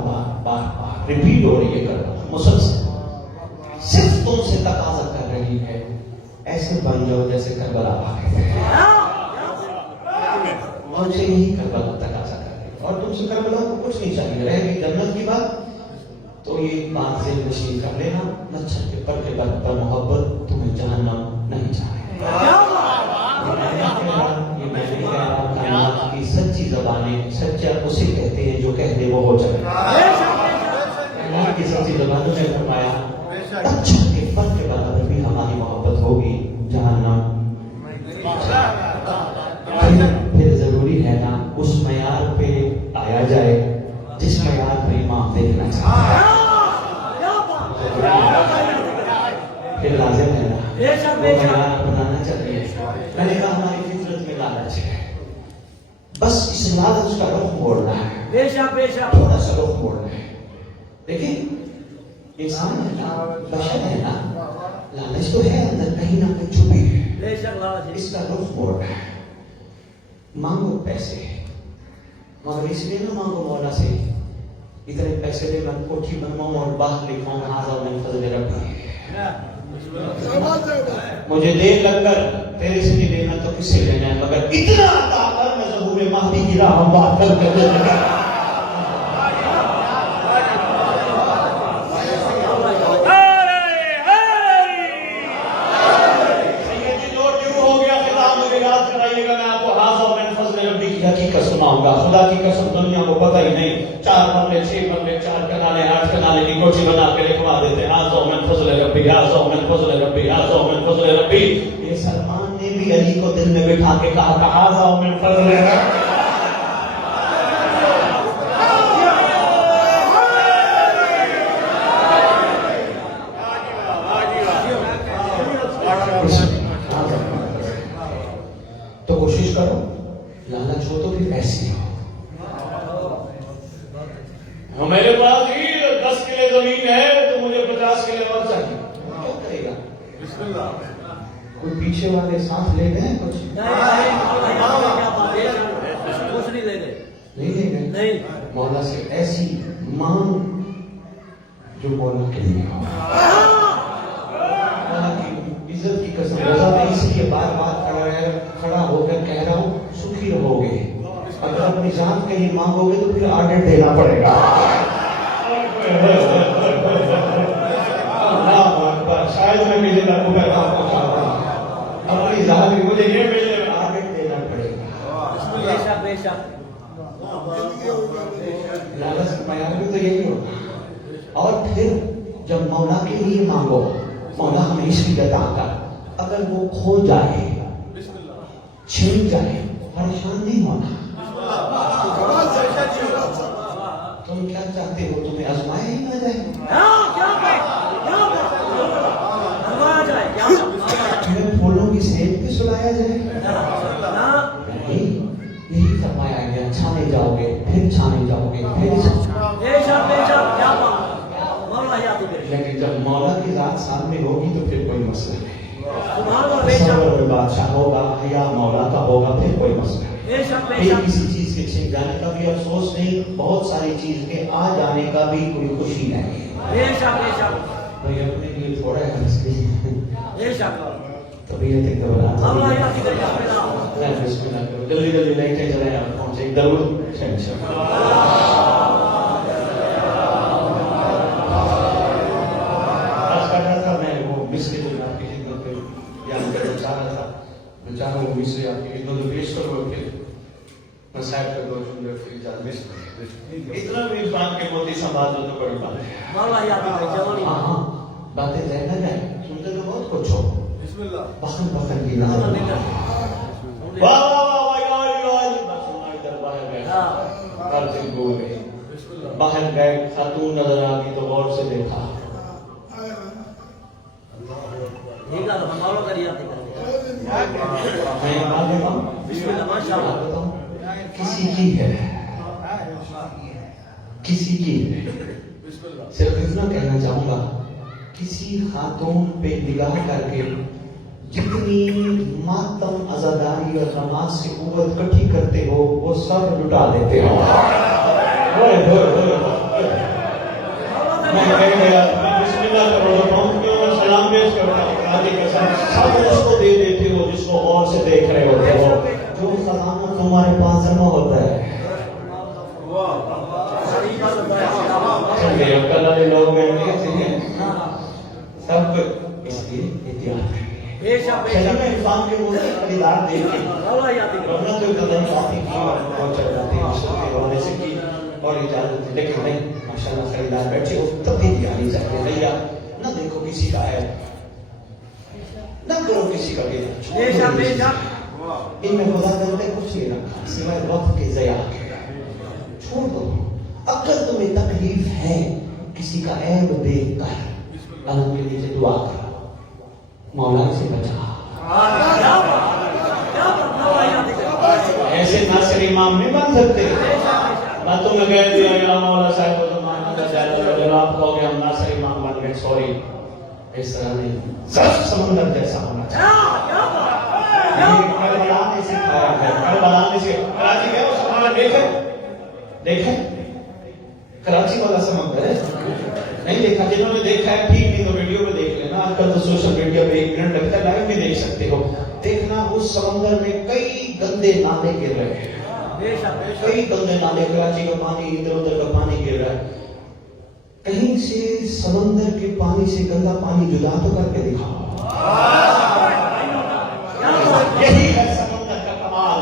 بار ریپیٹ ہو رہی ہے کرنا مسلسل، صرف تم سے تقاضا کر رہی ہے ایسے بن جاؤ جیسے کربلا واقع ہے، اور سے یہی کربلا تقاضا کر رہی ہے، اور تم سے کربلا کو کچھ نہیں چاہیے، رہے گی جنت کی بات تو یہ بات سے نشین کر لینا، نچھر کے پر کے برکت پر محبت تمہیں جہنم نہیں چاہے۔ یہ میں نے کہا کائنات کی سچی زبانیں، سچا اسے کہتے ہیں جو کہہ دے وہ ہو جائے۔ کائنات کی سچی زبانوں نے فرمایا نچھر کے پر کے برابر بھی ہماری محبت ہوگی، جہنم پھر ضروری ہے نا اس معیار پہ آیا جائے جس معیار پہ امام دیکھنا چاہیے، پھر لازم ہے نا وہ معیار بنانا چاہیے۔ میں نے کہا ہماری فطرت میں لالچ ہے، بس اس لالچ کا رخ موڑنا ہے، تھوڑا سا رخ موڑنا ہے۔ دیکھیں انسان ہے نا، بشر ہے نا، لالچ تو ہے اندر کہیں نہ کہیں چھپی ہے، اس کا رخ موڑنا ہے۔ مانگو پیسے، مگر اس لیے نہ مانگو مولا سے اتنے پیسے دے میں کوٹھی بنواؤں اور باہر لکھاؤں ہاضا من فضل ربی، مجھے دیر لگ کر تیرے سے نہیں لینا تو کس سے لینا ہے، مگر اتنا عطا کر میں ظہور مہدی کی راہ ہموار کر دے لگا۔ حقیقت سناؤں گا، خدا کی قسم دنیا کو پتہ ہی نہیں، 4 مرلے 6 مرلے 4 کنالے 8 کنالے کی کوٹھی بنا کے لکھوا دیتے، آزو من فضل ربی، آزو من فضل ربی، آزو من فضل ربی۔ یہ سلمان نے بھی علی کو دل میں بٹھا کے کہا کہ آزو من فضل ربی۔ تو کوشش کرو، لالچ ہو تو پھر ایسی ہو۔ میرے پاس ہی 10 کلے زمین ہے تو مجھے 50 کلے اور چاہیے، کیا کرے گا؟ کوئی پیچھے والے ساتھ لے گئے کچھ؟ کچھ نہیں لے گئے، نہیں لے گئے؟ نہیں۔ مولا سے ایسی مانگ جو مولا کے لیے ہو۔ مولا کی عزت کی قسم، روزہ میں اس لیے بار بار کھڑا ہو کر کہہ رہا ہوں، سکھی رہو گے۔ اگر اپنی ذات کے لیے مانگو گے تو پھر آرڈر دینا پڑے گا۔ شاید میں مجھے لگوں میں اپنی ذات کی مجھے یہ ملے آرڈر دینا پڑے گا۔ بے شک بے شک۔ لالچ کا معیار بھی تو یہی ہوتا ہے۔ اور پھر جب مولا کے لیے مانگو، مولا ہمیں اس کی عطا کر، اگر وہ کھو جائے چھین جائے پریشان نہیں ہونا۔ تم کیا چاہتے ہو، تمہیں آزمایا ہی نہ جائے؟ تمہیں پھولوں کی سیب پہ سلایا جائے؟ نہیں، یہی فرمایا گیا، چھانے جاؤ گے پھر چھانے جاؤ گے پھر لیکن جب مولا کی ذات سامنے ہوگی تو پھر کوئی مسئلہ نہیں۔ بادشاہ ہوگا یا مولا کا ہوگا پھر کوئی مسئلہ نہیں۔ کسی چیز کے چھن جانے کا بھی افسوس نہیں، بہت ساری چیز کے آ جانے کا بھی کوئی خوشی نہیں۔ بھائی اپنے لیے تھوڑا ہے طبیعت ایک دم بسم اللہ کرو، جلدی جلدی لائٹیں جلائیں، آپ پہنچے ایک درود چاہوں گی سے آپ کی خدمت پیش کرو، پھر نصیحت کر دو جملے پھر اجازت۔ اتنا بھی انسان کے موتی سنبھال دو تو بڑی بات ہے۔ ہاں باتیں رہ نہ جائیں، سنتے تو بہت کچھ ہو، بخن بخن کی نہ باہر گئے، باہر گئے، خاتون نظر آ گئی تو غور سے دیکھا، کسی کی ہے، کسی کی ہے، صرف اتنا کہنا چاہوں گا، کسی خاتون پہ نگاہ کر کے جتنی ماتم عزاداری اور نماز سے قوت کٹھی کرتے ہو وہ سب لٹا دیتے ہو۔ میں بسم اللہ کرو سلام پیش کرتا ہوں، سب اس کو دے دیتے ہو جس کو غور سے دیکھ رہے ہوتے ہو، جو خزانہ تمہارے پاس جمع ہوتا ہے۔ چلیے کل والے لوگ میں سب اس کی احتیاط کریں۔ چلیے انسان کے منہ سے خریدار دیکھ کے ورنہ تو قدم آتی کی اور چل جاتی ہونے سے کی اور اجازت، لیکن نہیں ماشاءاللہ خریدار بیٹھے ہو تب بھی دھیانی چاہیے، بھیا نہ دیکھو کسی کا ہے، نہ کرو کسی کا بھی، ان میں خدا کرتے کچھ نہیں رکھا سوائے وقت کے ضیاع کے، چھوڑ دو۔ اگر تمہیں تکلیف ہے کسی کا عیب دیکھ کر اللہ کے نیچے دعا کر، مولا سے بچا۔ ایسے ناصر امام نہیں بن سکتے، میں تمہیں کہہ دیا یا مولا صاحب کو زمان کا جائے آپ کہو گے ہم ناصر امام بن گئے، سوری اس طرح نہیں، سب سمندر جیسا ہونا چاہیے۔ کربلا نے سکھایا ہے، کربلا نے سکھایا، کراچی گئے وہ سمندر دیکھیں کراچی والا سمندر ہے، نہیں دیکھا، جنہوں نے دیکھا ہے ٹھیک، نہیں تو ویڈیو میں دیکھ لینا، کل تو سوشل میڈیا پہ 1 منٹ لگتا ہے، لائیو بھی دیکھ سکتے ہو. دیکھنا اس سمندر میں کئی گندے نالے گر رہے ہیں، بے شک بے شک. کئی گندے نالے، کراچی کا پانی ادھر ادھر کا پانی گر رہا ہے. کہیں سے سمندر کے پانی سے گندا پانی جدا تو کر کے دکھاؤ. یہی ہے سمندر کا کمال،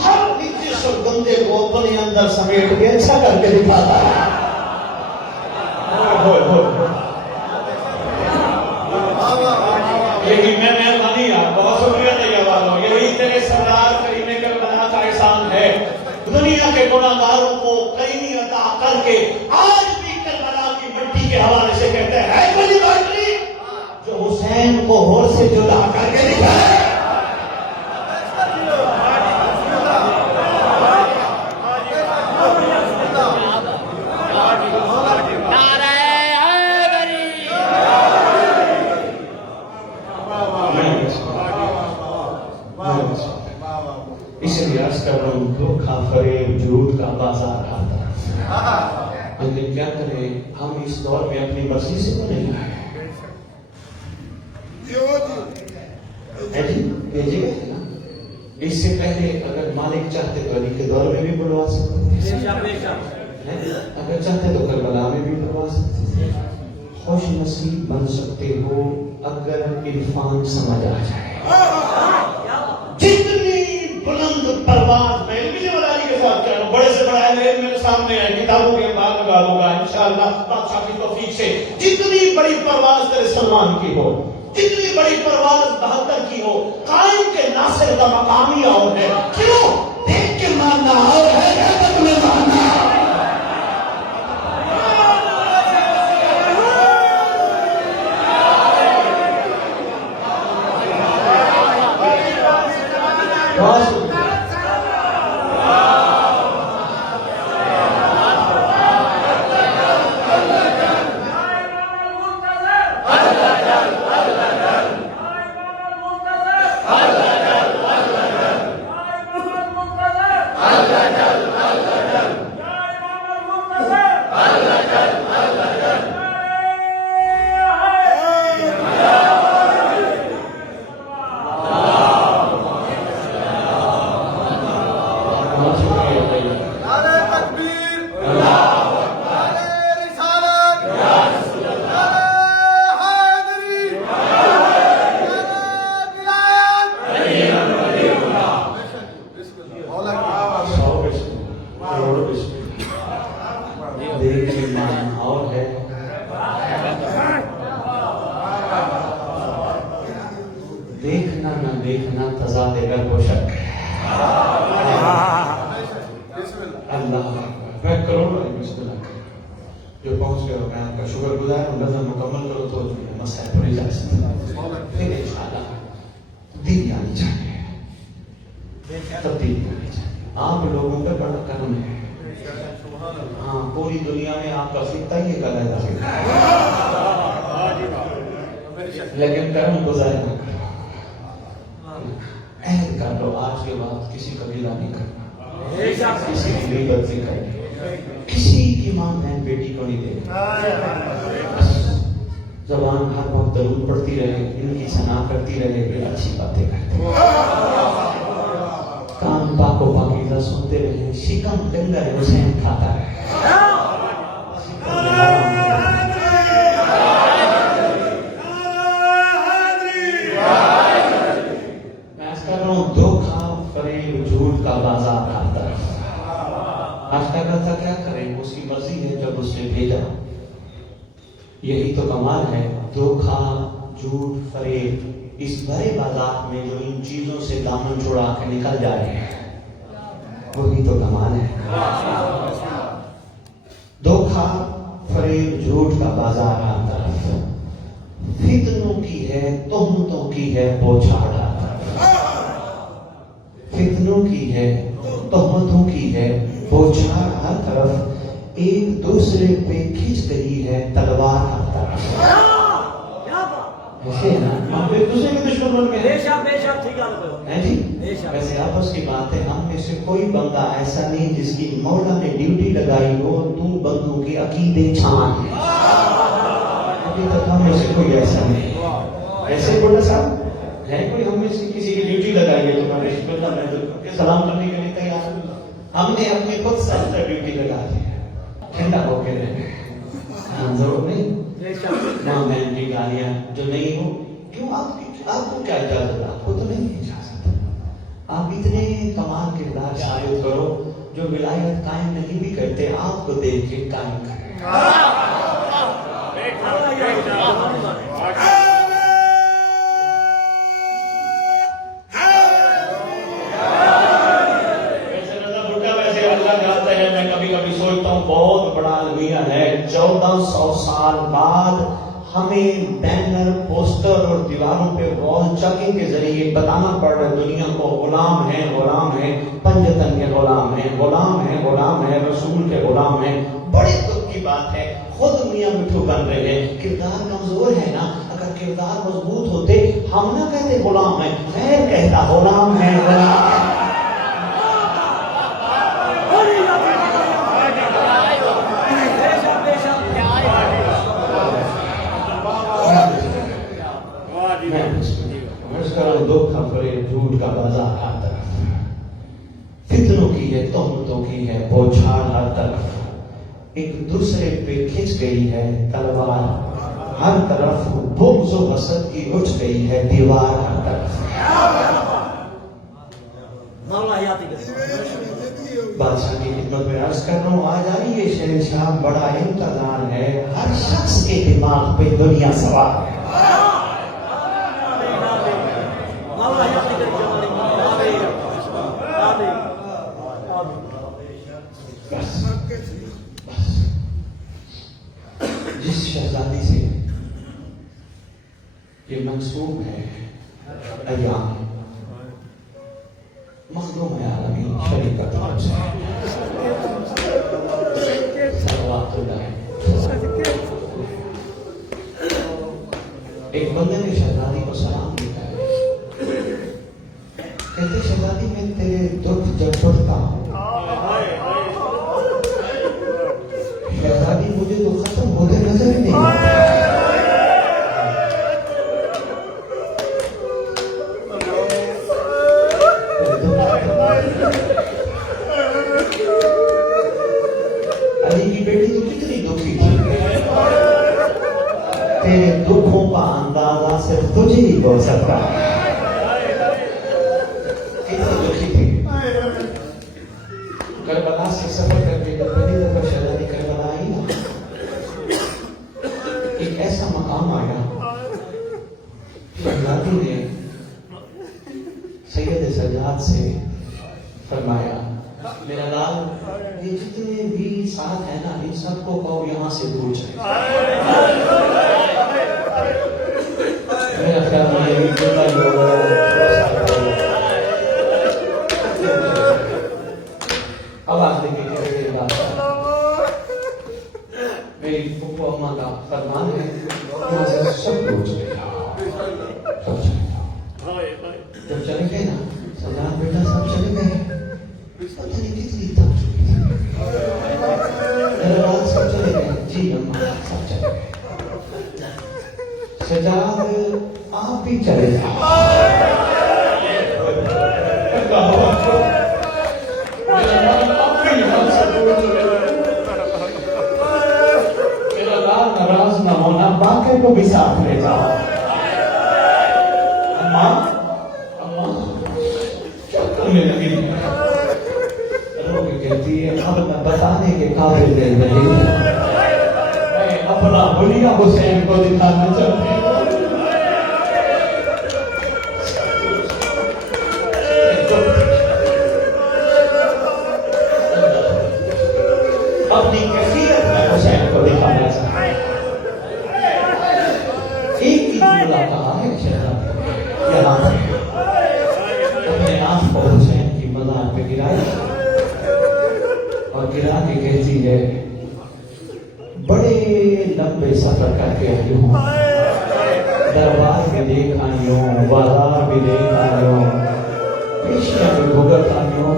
ہر نجس اور گندے کو اپنے اندر سمیٹ کے اچھا کر کے دکھاتا ہے. یہی میں مہربانی ہے، بہت شکریہ تیار والوں، یہی تیرے سردار کریم کربلا کا احسان ہے. دنیا کے گناہگاروں کو کریمی عطا کر کے آج بھی کربلا کی مٹی کے حوالے سے کہتے ہیں ہے کوئی باٹلی جو حسین کو ہور سے جدا کر کے دکھائے. اس لیے عرض کر رہا ہوں، دھوکا فریب جھوٹ کا بازار آتا ہے، لیکن کیا کریں ہم اس دور میں اپنی مرضی سے تو نہیں آئے. بھیجے گئے نا، اس سے پہلے اگر مالک چاہتے تو علی کے دور میں بھی بلوا سکتے، اگر چاہتے تو کربلا میں بھی بلوا سکتے. خوش نصیب بن سکتے ہو اگر عرفان سمجھ آ جائے. جتنی بلند پرواز میں علمی والی کے ساتھ کہہ رہا ہوں، بڑے سے بڑا علم میرے سامنے ہے، کتابوں کے بعد لگا دوں گا انشاءاللہ بادشاہ کی توفیق سے. جتنی بڑی پرواز تیرے سلمان کی ہو، جتنی بڑی پرواز بہادر کی ہو، قائم کے ناصر کا مقام ہی اور ہے. کیوں؟ دیکھ کے ماننا اور ہے حیبت میں ماننا. دیکھنا نہ دیکھنا تضاد گر کو شک ہے. اللہ میں کروڑوں بسم اللہ کریں جو پہنچ گئے ہو، میں آپ کا شکر گزار ہوں. نظر مکمل کرو تو جو ہے مسئلہ پوری جا سکتا ہے. پھر انشاءاللہ تبدیلی آنی چاہیے، تبدیلی آنی چاہیے. آپ لوگوں پہ بڑا کرم ہے. ہاں پوری دنیا میں آپ کا خطہ ہی ایک علیحدہ خطہ ہے، لیکن کرم گزار نہ کرو. عہد کر لو آج کے بعد کسی کا گلہ نہیں کرنا، کسی کی غیبت نہیں کرنی، کسی کی ماں بہن بیٹی کو نہیں دیکھنا. زبان ہر وقت درود پڑھتی رہے، ان کی ثنا کرتی رہے، یہ اچھی باتیں کرتے رہے. کان پاک و پاکیزہ سنتے رہے، شکم ڈنگر حسین کھاتا رہے. دھوکا فریب جھوٹ کا بازار ہر طرف. آشنا کرتا کیا کریں، اس کی مرضی ہے جب اس نے بھیجا. یہی تو کمال ہے، دھوکا جھوٹ فریب اس بڑے بازار میں جو ان چیزوں سے دامن چھڑا کے نکل جائے ہیں، وہی تو کمال ہے. دھوکا فریب جھوٹ کا بازار ہر طرف، فتنوں کی ہے تہمتوں کی ہے بوچھاڑ. فتنوں کی ہے تہمتوں کی ہے بوچھاڑ ہر طرف، ایک دوسرے پہ کھنچ رہی ہے تلوار ہر طرف. ایسے ہے نا، ہم ایک دوسرے کے دشمن بن گئے ہیں جی. ویسے آپس کی بات ہے، ہم میں سے کوئی بندہ ایسا نہیں جس کی مولا نے ڈیوٹی لگائی ہو تو بندوں کے عقیدے چھان. ابھی تک ہم میں سے کوئی ایسا نہیں. ایسے بولا صاحب ہے کوئی ہم میں سے کسی کی ڈیوٹی لگائی ہے تمہارے شکر میں تو سلام کرنے کے لیے تیار ہم نے اپنے خود ساتھ ڈیوٹی لگا دی ہے ٹھنڈا ہو کے رہے ضرور نہیں نہ میں کی گالیاں جو نہیں ہو کیوں آپ کو کیا اجازت آپ کو تو نہیں اجازت آپ اتنے کمال کردار ثابت کرو جو ولایت قائم نہیں بھی کرتے آپ کو دیکھ کے قائم کریں بہت بڑا المیہ ہے 1400 سال بعد ہمیں بینر پوسٹر اور دیواروں پہ وال چاکنگ کے ذریعے بتانا پڑ رہا ہے دنیا کو غلام ہے پنجتن کے غلام ہے رسول کے غلام ہے بڑے دکھ کی بات ہے خود میاں مٹھو بن رہے ہیں کردار کمزور ہے نا اگر کردار مضبوط ہوتے ہم نہ کہتے غلام ہے خیر کہتا غلام ہے دکھ خبریں جھوٹ کا بازار ہر طرف فتنوں کی ہے تہمتوں کی ہے بوچھار ہر طرف ایک دوسرے پہ کھنچ گئی ہے تلوار ہر طرف بغض و حسد کی اٹھ گئی ہے دیوار ہر طرف بادشاہ کی خدمت میں عرض کر رہا ہوں آج آئیے شہنشاہ بڑا انتظار ہے ہر شخص کے دماغ پہ دنیا سوار ہے جس شہزادی سے یہ منسوب ہے ایام مخدوم عالمین شریعت طرف سے صلوات اللہ ایک بندے نے شہزادی کو سلام دیا ہے کہتے شہزادی میں تیرے دکھ جب پڑھتا ہوں شہزادی مجھے تو ختم ہوتے نظر نہیں آتا علی کی بیٹی تو کتنی دکھی تھی تیرے دکھوں کا اندازہ صرف تجھے ہی ہو سکتا ہے کتنی دکھی تھی کربلا سے سفر کر کے جب پہلی دفعہ شہزادی کربلا آئی نا ایک ایسا مقام آیا شہزادی نے سید سجاد سے فرمایا میرا لال یہ جتنے بھی ساتھ ہیں نا ان سب کو کہو یہاں سے دور جائے میرا خیال ہے یہ جتنا لوگ آواز دے کے میری پھپھو اماں کا فرمان ہے یہاں سے سب دور چلے جاؤ سب چلے جاؤ جب چلے گئے نا سجاد بیٹا سب چلے گئے پتہ نہیں کتنی تک چکی تھی دربار سب چلے گئے جی اماں سب چلے گئے سجاد آپ بھی چلے جاؤ میرا لال ناراض نہ ہونا باقی کو بھی ساتھ لے جاؤ اماں کیا کرنے لگی کہتی ہے اب میں بتانے کے قابل دے رہی میں اپنا بلیا حسین کو دکھانا چاہتی ہوں اپنی کیفیت میں حسین کو دکھانا چاہتی ایک ہی جملہ کہا ہے شہزادی یہاں اپنے آپ کو حسین کی مزار پہ گرائی اور گرا کے کہتی ہے بڑے لمبے سفر کر کے آئی ہوں دربار بھی دیکھ آئی ہوں بازار بھی دیکھ آئی ہوں پیشیاں بھی بھگت آئی ہوں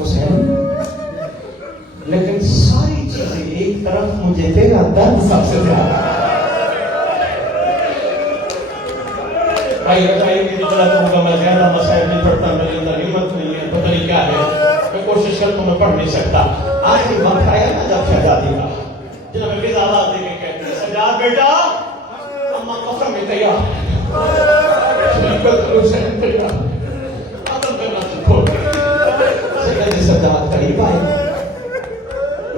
حسین لیکن ساری چیزیں ایک میں پڑھ نہیں سکتا. آخری وقت آیا نا جب شہزادی کا جناب فضا آواز دے کے کہتے ہیں سجاد بیٹا اما قسم میں تیار شریفت حسین تیار قدم کرنا سکھو. سید سجاد قریب آئے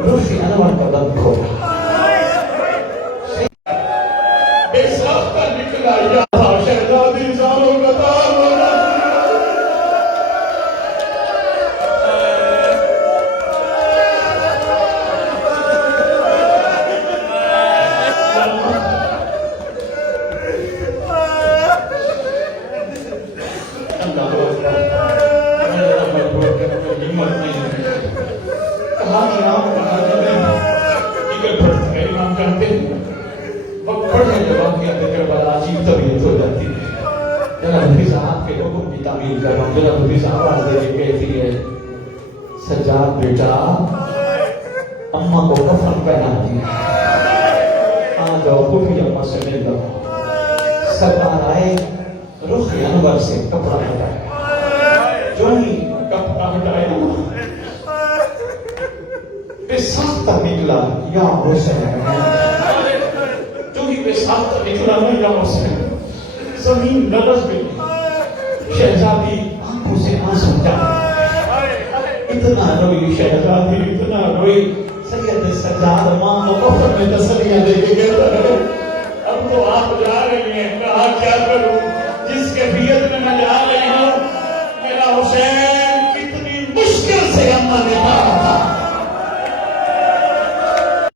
روشی انور کا دم کھولا. بے ساختہ نکلا یا شہزادی زاروں کا تار ہونا. طبیعت ہو جاتی ہے. جناب نبی صاحب کے حکم کی تعمیل کر رہا ہوں. جناب نبی صاحب آواز دے کے کہتی ہے سجاد بیٹا اماں کو کفن پہنا دیا. آ جاؤ پھوپھی اماں سے مل لو. سرکار آئے رخ انور سے کپڑا ہٹایا. جو ہی کپڑا ہٹایا بے ساختہ نکلا یا حسین. بے ساختہ نکلا میں یا حسین. زمین لرز گئی. شہزادی آنکھوں سے آنسو جانے. اتنا روئی شہزادی اتنا روئی. سید سجاد ماں کو کفن میں تسلیاں دے کے کہتا ہے